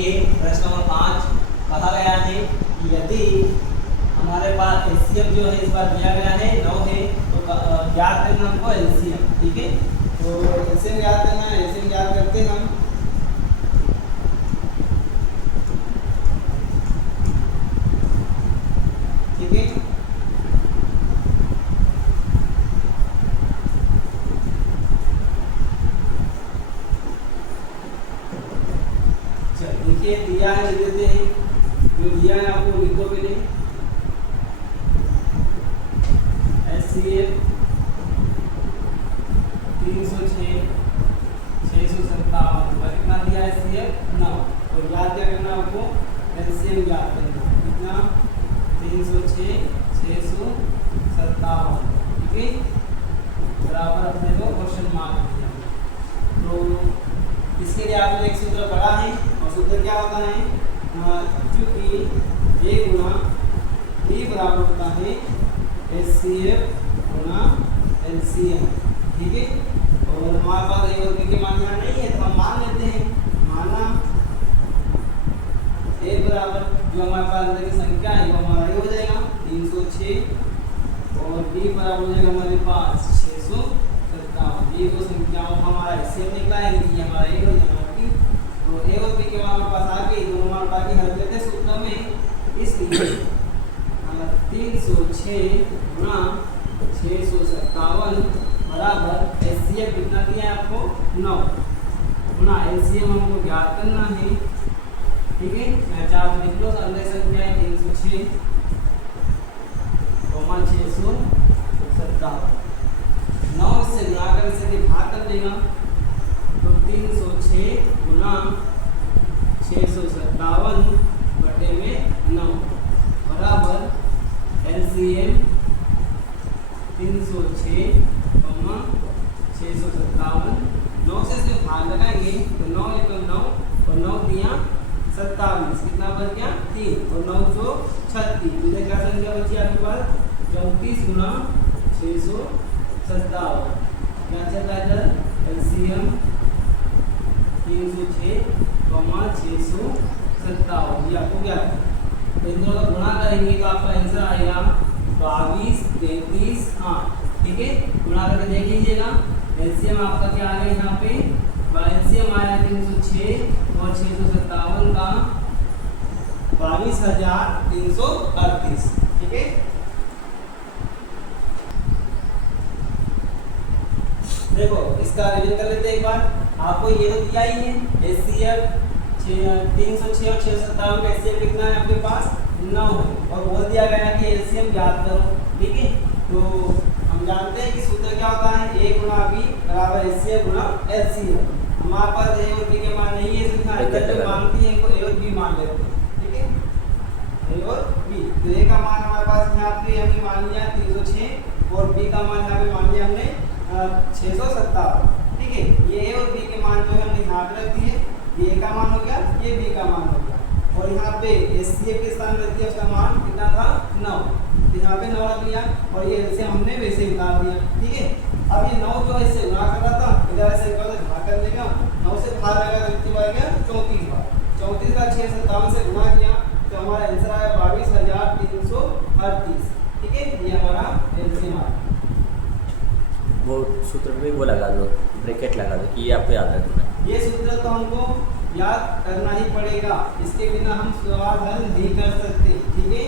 देखिए प्रश्न नंबर 5 कहा गया है कि यदि हमारे पास एचसीएफ जो है इस बार दिया गया है 9 है तो ज्ञात करना हमको एलसीएम। ठीक है, तो एलसीएम ज्ञात करना है। एलसीएम ज्ञात करते हम ठीक है। चल देखिए दिया है, लिख देते हैं जो दिया है आपको लिख दो पहले। एचसीएफ 306 657 कितना दिया है एचसीएफ 9। और याद क्या करना आपको एलसीएम याद करना कितना 306 657। ठीक है, बराबर अपने को क्वेश्चन मार्क दिया। तो इसके लिए आपने एक सूत्र पढ़ा है और सूत्र क्या होता है, क्योंकि A गुना B बराबर होता है एचसीएफ गुना एलसीएम। ठीक है, और हमारे पास A और B के मान यहाँ नहीं है तो हम मान लेते हैं। माना A बराबर जो हमारे पास अंदर की संख्या है वो हमारा ये हो जाएगा 306 और B बराबर हो जाएगा हमारे पास 657। ये दो संख्याओं का हमारा एचसीएफ निकला है, ये हमारा A हो जाएगा। तो A और B के मान हमारे पास आ गए, दोनों मान बाकी हल करते हैं सूत्र में। इसलिए 306 गुना 657 बराबर एचसीएफ कितना दिया है आपको 9 गुना एलसीएम हमको ज्ञात करना है। ठीक है, मैं चार्ज लिख लो, अंदर संख्या है 306 657। 9 से गुणा कर इसे भाग कर देगा तो 306 गुना 657 बटे में 9 बराबर एलसीएम 306 657। 9 से इसमें भाग लगाएंगे तो 9 एक 9 और 9 दिया 27, कितना बच गया 3 और 9 सौ 36। इधर क्या संख्या बची आपके पास 34 गुना 657। क्या चल रहा है इधर एलसीएम 306 657 ये आपको क्या है। तो इन दोनों का गुणा करेंगे तो आपका आंसर आएगा 22 33 8। ठीक है, गुणा करके देख लीजिएगा एलसीएम आपका क्या आ गया यहाँ पे एलसीएम आया 306 और 657 का 22,338। ठीक है, देखो इसका रिवीजन कर लेते हैं एक बार। आपको ये तो दिया ही है एचसीएफ 306 और 657 का एचसीएफ कितना है आपके पास 9 है और बोल दिया गया है कि एलसीएम ज्ञात करो। ठीक है, तो हम जानते हैं कि सूत्र क्या होता है A गुना B बराबर एचसीएफ गुना एलसीएम। हमारे पास A और B के मान नहीं है इसलिए जो मानती है इनको A और B मान लेते हैं। ठीक है, A और B, तो A का मान हमारे पास यहाँ पे हमने मान लिया 306 और B का मान यहाँ पे मान लिया हमने 657। ठीक है, ये A और B के मान जो है हमने यहाँ पे रख दिए। ये A का मान हो गया, ये B का मान हो गया और यहाँ पे एचसीएफ के स्थान रख दिया, उसका मान कितना था 9, तो यहाँ पे 9 रख लिया और ये एलसीएम हमने वैसे ही उतार दिया। ठीक है, अब ये 9 जो है इससे गुणा कर रहा था, इधर से भाग कर देगा, 9 से भाग लगा तो कितना आ गया 34 बार। 34 का 657 से गुणा किया तो हमारा आंसर आया 22,338। ठीक है, ये हमारा एलसीएम आया। वो सूत्र में वो लगा दो, ब्रैकेट लगा दो कि ये आपको याद रखना है। ये सूत्र तो हमको याद करना ही पड़ेगा, इसके बिना हम सवाल हल नहीं कर सकते। ठीक है,